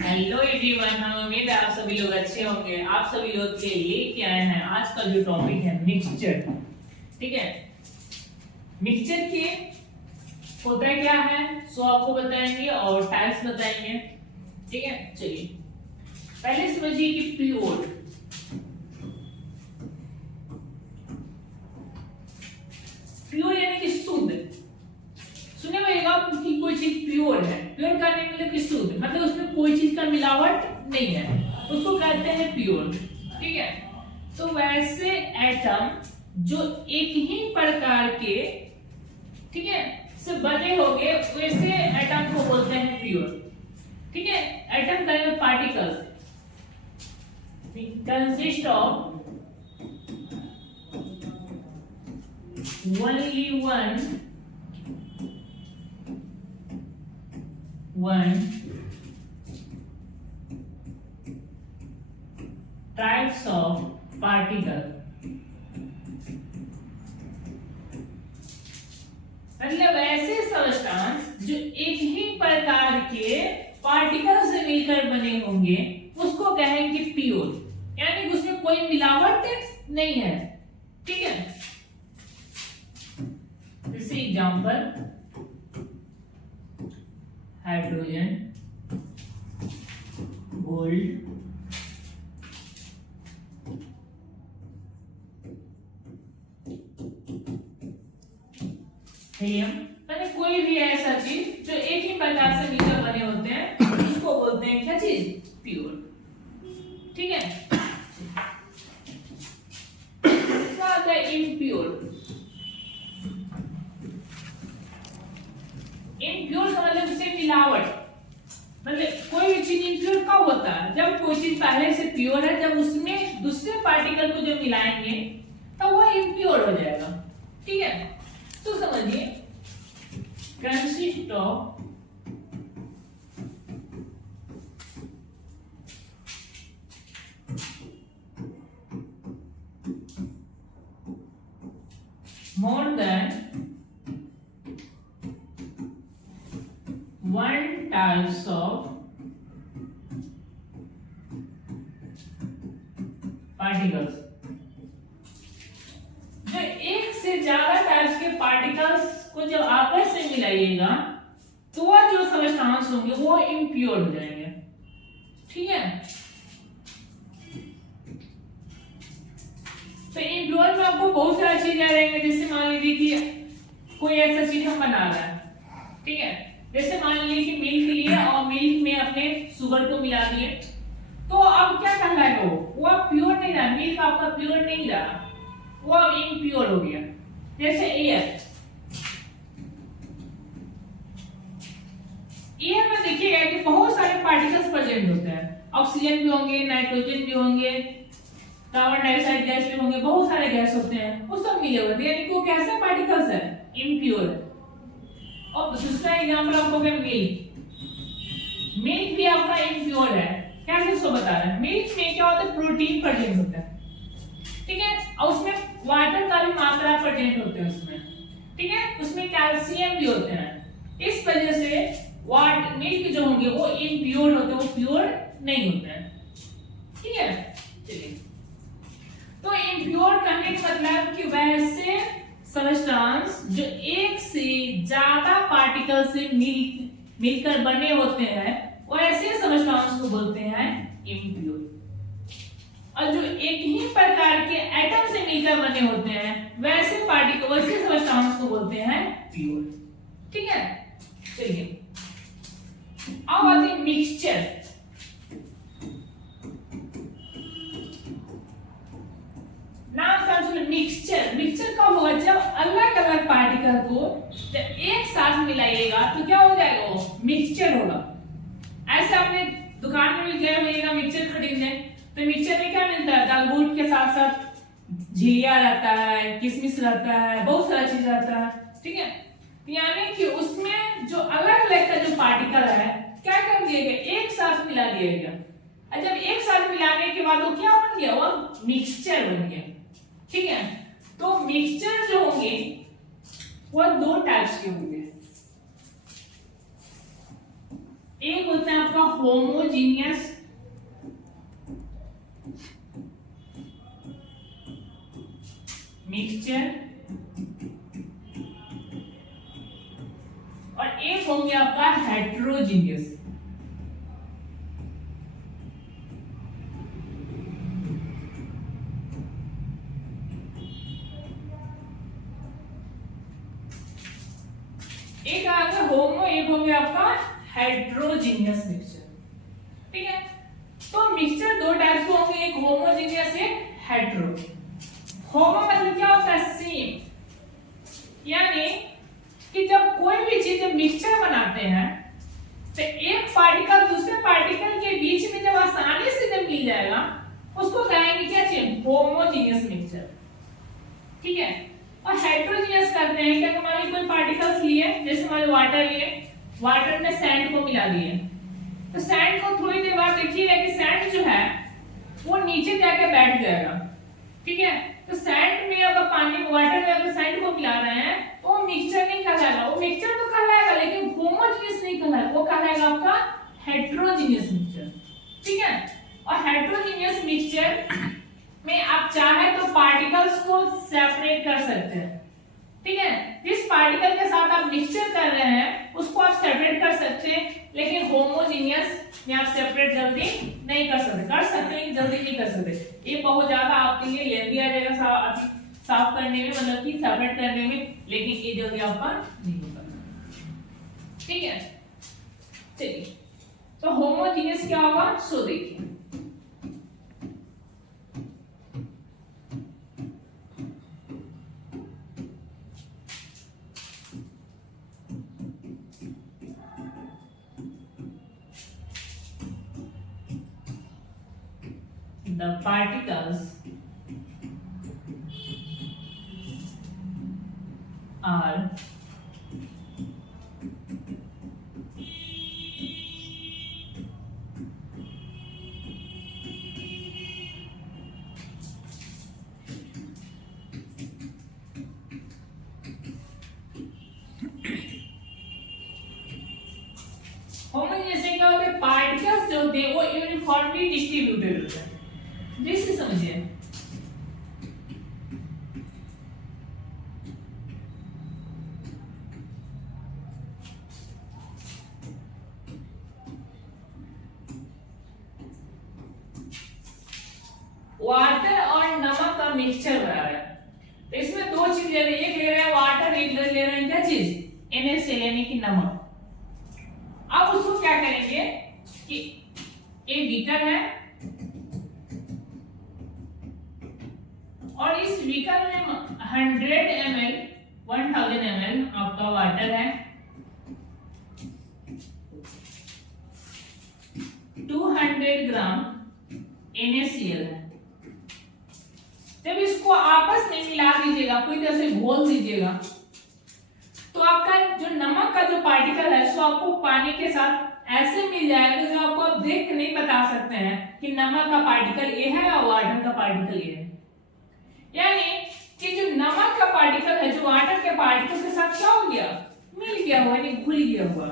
Hello everyone, हम उम्मीद है आप सभी लोग अच्छे होंगे। आप सभी लोग के लिए क्या है आज का जो टॉपिक है मिक्सचर। ठीक है, मिक्सचर के होता क्या है सो आपको बताएंगे और टाइप्स बताएंगे। ठीक है, चलिए पहले समझिए कि प्योर प्योर यानी कि शुद्ध। सुने होगा कि कोई चीज प्योर है, प्योर का नहीं मतलब कि शुद्ध, मतलब उसमें कोई चीज का मिलावट नहीं है, उसको कहते हैं प्योर। ठीक है, तो वैसे एटम जो एक ही प्रकार के ठीक है से बने होंगे वैसे एटम को बोलते हैं प्योर। ठीक है, एटम का particles consist of only one types of particle, मतलब ऐसे सब्सटेंस जो एक ही प्रकार के पार्टिकल से मिलकर बने होंगे उसको कहेंगे प्योर, यानी कि उसमें कोई मिलावट नहीं है। ठीक है, जैसे एग्जांपल हाइड्रोजन, गोल्ड, हीलियम, मैंने कोई भी ऐसा चीज जो एक ही प्रकार से मिलकर बने होते हैं उसको बोलते हैं क्या चीज, प्योर। ठीक है, इसका आता है इम्प्योर। इम्प्योर का मतलब इससे मिलावट, मतलब कोई भी चीज इम्प्योर कब होता है, जब कोई चीज पहले से प्योर है, जब उसमें दूसरे पार्टिकल को जो मिलाएंगे तो वो इम्प्योर हो जाएगा। ठीक है, तो समझिए consist of more than one types of particles, जो एक से ज्यादा टाइप्स के पार्टिकल्स को जब आपस में मिलाइएगा तो वह जो सब्सटेंस होंगे वो इम्प्योर हो जाएंगे। ठीक है, तो इम्प्योर में आपको बहुत सारी चीजें आ जाएंगे। जैसे मान लीजिए कि कोई ऐसा चीज हम बना रहा है, ठीक है, जैसे मान लीजिए कि मिल्क लिया और मिल्क में अपने शुगर को मिला दिए, तो अब क्या कहलाएगा, वो अब प्योर नहीं रहा, मिल्क आपका प्योर नहीं रहा, वो अब इम्प्योर हो गया। जैसे एयर, एयर में देखिएगा कि बहुत सारे पार्टिकल्स प्रेजेंट होते हैं, ऑक्सीजन भी होंगे, नाइट्रोजन भी होंगे, कार्बन डाइऑक्साइड गैस भी होंगे, बहुत सारे गैस होते हैं, वो सब मिले हुए हैं, यानी कि वो कैसे पार्टिकल्स है, इम्प्योर है। और दूसरा एग्जांपल आपको क्या, मिल्क, मिल्क भी आपका इम्प्योर है। कैसे उसको बता रहे हैं, मिल्क में क्या होता है, प्रोटीन प्रेजेंट होता है। ठीक है, और उसमें वाटर का भी मात्रा प्रेजेंट होते हैं उसमें। ठीक है, उसमें कैल्शियम भी होते हैं, इस वजह से वाटर मिल्क जो होंगे वो इम्प्योर होते हैं, वो प्योर नहीं होते हैं। ठीक है, चलिए, तो इम्प्योर कहने का मतलब कि वैसे सब्सटेंस जो एक से ज्यादा पार्टिकल से मिलकर बने होते हैं वो ऐसे सब्सटेंस को बोलते हैं इम्प्योर। और जो एक ही प्रकार के एटम से मिलकर बने होते हैं वैसे पार्टिकल, वैसे सब्सटेंस को बोलते हैं प्योर। ठीक है, चलिए अब आते हैं मिक्सचर। मिक्सचर, मिक्सचर कब होगा, जब अलग अलग पार्टिकल को जब एक साथ मिलाइएगा तो क्या हो जाएगा, वो मिक्सचर होगा। ऐसे आपने दुकान में भी गए होइएगा मिक्सचर खरीदने, तो मिक्सचर में क्या मिलता है, दाल बूट के साथ साथ झिलिया रहता है, किशमिश रहता है, बहुत सारा चीज रहता है। ठीक है, यानी कि उसमें जो अलग अलग का जो पार्टिकल है क्या कर दिया गया, एक साथ मिला दिया गया, और जब एक साथ मिलाने के बाद वो क्या बन गया, वो मिक्सचर बन गया। ठीक है, तो मिक्सचर जो होंगे वो दो टाइप्स के होंगे, एक होता है आपका होमोजीनियस मिक्सचर और एक होंगे आपका हेट्रोजीनियस। एक आ गया होमो, एक हो गया आपका हेट्रोजीनियस मिक्सचर। ठीक है, तो मिक्सचर दो टाइप्स के होंगे, एक होमोजीनियस एक हेट्रो। होमो मतलब क्या होता है? सेम, यानी कि जब कोई भी चीज जब मिक्सचर बनाते हैं तो एक पार्टिकल दूसरे पार्टिकल के बीच में जब आसानी से जब मिल जाएगा उसको कहेंगे क्या चीज? Homogeneous mixture. ठीक है, और हेट्रोजीनियस करते हैं क्या? हमारे कोई पार्टिकल्स लिए, जैसे हमारे वाटर लिए, वाटर में सैंड को मिला दिए, तो सैंड को थोड़ी देर बाद देखिएगा कि सैंड जो है वो नीचे जाके बैठ जाएगा। ठीक है, तो सैंड में अगर पानी वाटर में अगर सैंड को मिला रहे हैं तो वो मिक्सचर नहीं कहलाएगा, वो मिक्सचर तो कहलाएगा लेकिन होमोजीनियस नहीं कहलाएगा, वो कहलाएगा आपका हेट्रोजीनियस मिक्सचर। ठीक है, और हेट्रोजीनियस मिक्सचर में आप चाहे तो पार्टिकल्स को सेपरेट कर सकते हैं। ठीक है, जिस पार्टिकल के साथ आप मिक्सचर कर रहे हैं उसको आप सेपरेट कर सकते हैं, लेकिन होमोजीनियस में आप सेपरेट जल्दी नहीं कर सकते, कर सकते हैं जल्दी नहीं कर सकते। ये बहुत ज्यादा आपके लिए लेंदी आ जाएगा साफ करने में, मतलब कि सेपरेट करने में, लेकिन ये जल्दी आपका नहीं होगा। ठीक है, चलिए, तो होमोजीनियस क्या होगा सो देखिए। The particles are होमोजीनियस से क्या होता है? पार्टिकल्स जो होते हैं वो यूनिफॉर्मली डिस्ट्रीब्यूटेड होते हैं। जैसे समझिए, वाटर और नमक का मिक्सचर बना रहे हैं, तो इसमें दो चीज ले रहे हैं, एक ले रहे हैं वाटर, एक ले रहे हैं क्या चीज? NaCl यानी कि नमक। अब उसको क्या करेंगे कि एक बीकर है और इस बीकर में 100 ml 1000 ml आपका वाटर है, 200 ग्राम NaCl है। जब इसको आपस में मिला दीजिएगा, पूरी तरह से घोल दीजिएगा, तो आपका जो नमक का जो पार्टिकल है सो आपको पानी के साथ ऐसे मिल जाएगा जो आपको आप देख के नहीं बता सकते हैं कि नमक का पार्टिकल ये है और वाटर का पार्टिकल ये है। यानी कि जो नमक का पार्टिकल है जो वाटर के पार्टिकल के साथ क्या हो गया? मिल गया हुआ, यानी घुल गया हुआ।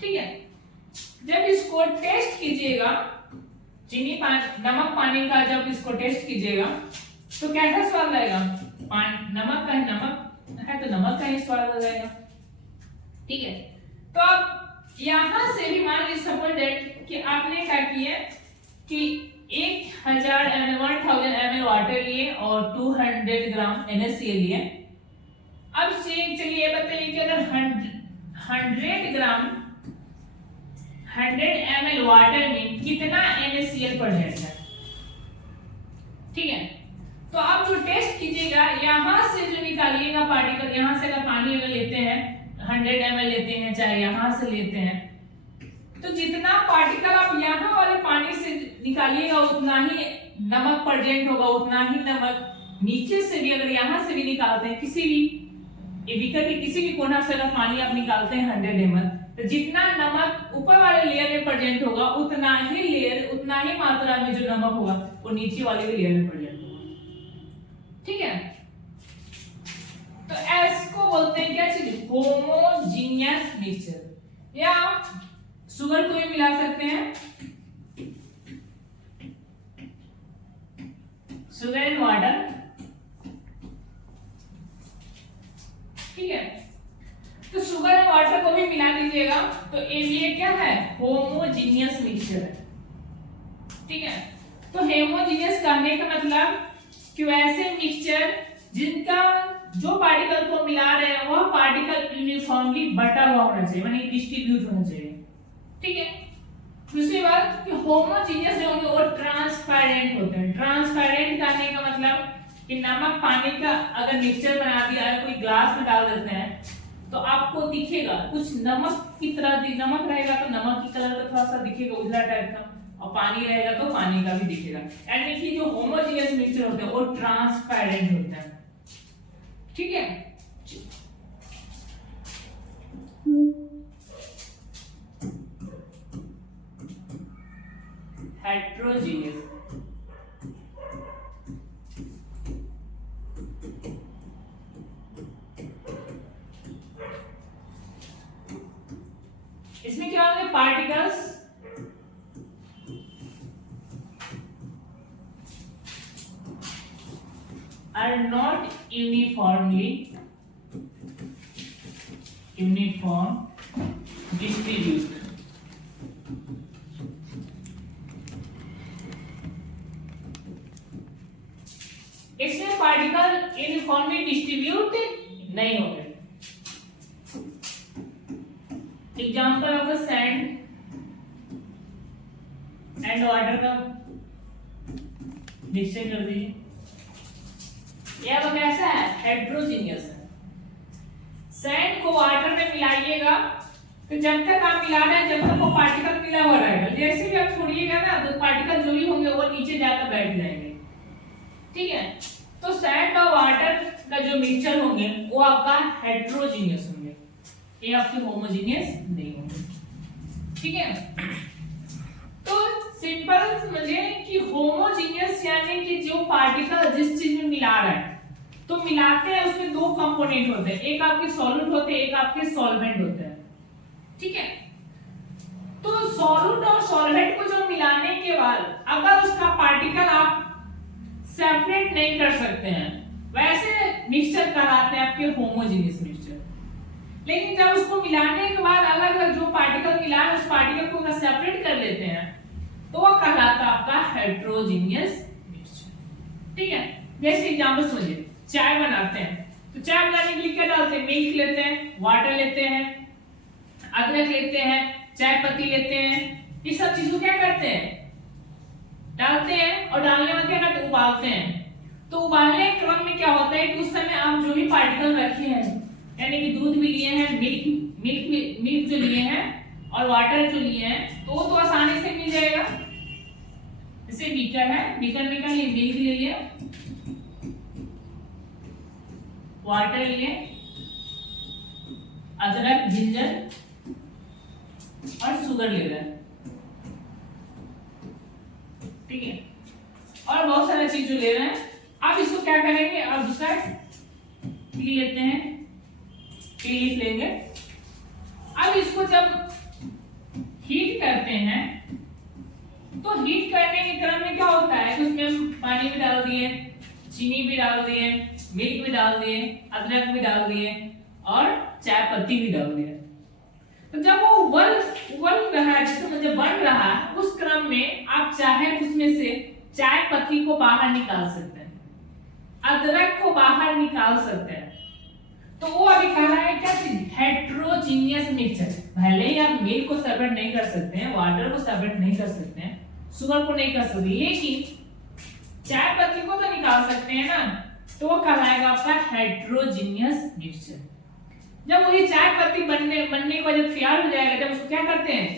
ठीक है, जब इसको टेस्ट कीजिएगा, चीनी पानी नमक पानी का जब इसको टेस्ट कीजिएगा तो कैसा स्वाद आएगा? नमक का है, नमक है तो नमक का ही स्वाद आ जाएगा। ठीक है, तो अब यहां से भी मान लीजिए सपोज दैट कि आपने क्या किया कि 1000 ml 1000 ml वाटर लिए और 200 ग्राम NaCl लिए। अब से चलिए बताइए कि अगर 100 ग्राम 100 ml वाटर में कितना NaCl प्रेजेंट है? ठीक है, तो आप जो टेस्ट कीजिएगा यहां से जो निकालिएगा पार्टिकल, यहां से अगर पानी अगर लेते हैं 100 ml लेते हैं चाहे यहां से लेते हैं, तो जितना पार्टिकल आप यहाँ वाले पानी से निकालिएगा उतना ही नमक प्रेजेंट होगा, उतना ही नमक नीचे से भी अगर यहाँ से भी निकालते हैं, किसी भी बीकर के किसी भी कोना से अगर पानी आप निकालते हैं 100 ml, तो जितना नमक ऊपर वाले लेयर में प्रेजेंट होगा उतना ही लेयर, उतना ही मात्रा में जो नमक होगा वो नीचे वाले लेयर में प्रेजेंट होगा। ठीक है, तो इसको बोलते हैं क्या चीज? Homogeneous mixture. या शुगर को भी मिला सकते हैं, शुगर एंड वाटर, ठीक है। तो शुगर एंड वाटर को भी मिला दीजिएगा, तो ये क्या है, होमोजीनियस मिक्सचर है, ठीक है। तो होमोजीनियस करने का मतलब कि वैसे मिक्सचर जिनका जो पार्टिकल को मिला रहे हैं वह पार्टिकल यूनिफॉर्मली बटा हुआ होना चाहिए, माने डिस्ट्रीब्यूट होना चाहिए, ठीक है। दूसरी बात कि होमोजीनियस जो होंगे वो ट्रांसपेरेंट होते हैं। ट्रांसपेरेंट करने का मतलब कि नमक पानी का अगर मिक्सचर बना दिया है, कोई ग्लास में डाल देते हैं तो आपको दिखेगा कुछ नमक की तरह, नमक रहेगा तो नमक की कलर का थोड़ा सा दिखेगा उजला टाइप का, और पानी रहेगा तो पानी का भी दिखेगा। यानी कि जो होमोजीनियस मिक्सचर होते हैं वो ट्रांसपेरेंट होते हैं, ठीक है। हेट्रोजीनियस, इसमें क्या होंगे, particles are not uniform distribute, इसमें पार्टिकल यूनिफॉर्मली डिस्ट्रीब्यूट नहीं होंगे। Example of the sand and water का मिक्सचर कर दीजिए, यह तो कैसा है, हेट्रोजीनियस है। सैंड को वाटर में मिलाइएगा तो जब तक आप मिला रहे हैं जब तक वो पार्टिकल मिला हुआ रहेगा, जैसे भी आप छोड़िएगा ना तो पार्टिकल जो भी होंगे वो नीचे जाकर बैठ जाएंगे, ठीक है। तो सैंड और वाटर का जो मिक्सचर होंगे वो आपका हेट्रोजीनियस होंगे, ये आपके होमोजीनियस नहीं होंगे, ठीक है। तो सिंपल समझिए कि होमोजीनियस यानी कि जो पार्टिकल जिस चीज में मिला रहा है, तो मिलाते हैं उसमें दो कंपोनेंट होते हैं, एक आपके सॉल्यूट होते हैं, एक आपके सॉल्वेंट होते हैं, ठीक है। तो सॉल्यूट और सॉल्वेंट को जो मिलाने के बाद अगर उसका पार्टिकल आप सेपरेट नहीं कर सकते हैं, वैसे मिक्सचर कहलाते हैं आपके होमोजीनियस मिक्सचर। लेकिन जब उसको मिलाने के बाद अलग अलग जो पार्टिकल मिला है उस पार्टिकल को अगर सेपरेट कर लेते हैं तो वो कहलाता है आपका हेट्रोजीनियस मिक्सचर, ठीक है। जैसे एग्जांपल समझिए, चाय बनाते हैं तो चाय बनाने के लिए क्या डालते हैं, मिल्क लेते हैं, वाटर लेते हैं, अदरक लेते हैं, चाय पत्ती लेते हैं, ये सब चीज को क्या करते हैं, डालते हैं, और डालने में क्या करते हैं, उबालते हैं। तो उबालने के क्रम में क्या होता है कि उस समय आप जो भी पार्टिकल रखे हैं, यानी कि दूध भी लिए हैं, मिल्क जो लिए हैं और वाटर जो लिए हैं, तो वो तो आसानी से मिल जाएगा। जैसे बीकर है, बीकर में क्या लिए, मिल्क ले लिए, वाटर लिए, अदरक, जिंजर और शुगर ले रहे हैं, ठीक है, और बहुत सारा चीज जो ले रहे हैं। अब इसको क्या करेंगे, अब दूसरा टी लेते हैं, टी लीफ लेंगे। अब इसको जब हीट करते हैं तो हीट करने के क्रम में क्या होता है कि उसमें हम पानी भी डाल दिए, चीनी भी डाल दिए, मिल्क भी डाल दिए, अदरक भी डाल दिए और चाय पत्ती भी डाल दिए। तो जब वो उबल रहा है, जैसे मतलब बन रहा है, उस क्रम में आप चाहे उसमें से चाय पत्ती को बाहर निकाल सकते हैं, अदरक को बाहर निकाल सकते हैं। तो वो अभी कह रहा है क्या चीज, हेट्रोजीनियस मिक्सचर। भले ही आप मिल्क को सेपरेट नहीं कर सकते हैं, वाटर को सेपरेट नहीं कर सकते हैं, शुगर को नहीं कर सकते, लेकिन चाय पत्ती को तो निकाल सकते हैं ना, तो वो कहलाएगा आपका हेट्रोजीनियस मिक्सचर। जब वही चाय पत्ती बनने को जब तैयार हो जाएगा, जब उसको क्या करते हैं,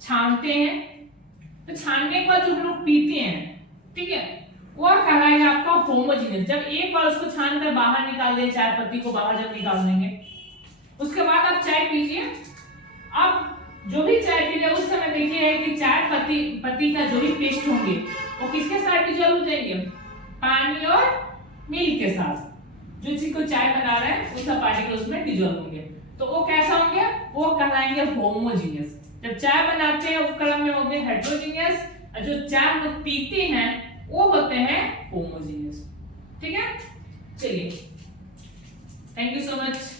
छानते हैं, तो छानने के बाद जो हम लोग पीते हैं, ठीक है, वो कहलाएगा आपका होमोजीनियस। जब एक बार उसको छानकर बाहर निकाल दें, चाय पत्ती को बाहर जब निकाल देंगे, उसके बाद आप चाय पीजिए। अब जो भी चाय पी रहे उस समय देखिए कि चाय पत्ती का जो भी पेस्ट होंगे वो किसके साथ डिजॉल्व हो जाएंगे, पानी और मिल्क के साथ। जो चीज को चाय बना रहे हैं वो सब पार्टिकल उसमें डिजॉल्व होंगे, तो वो कैसा होंगे, वो कहलाएंगे होमोजीनियस। जब चाय बनाते हैं उस क्रम में हो गए हेट्रोजीनियस, और जो चाय हम लोग पीते हैं वो होते हैं होमोजीनियस। ठीक है, चलिए, थैंक यू सो मच।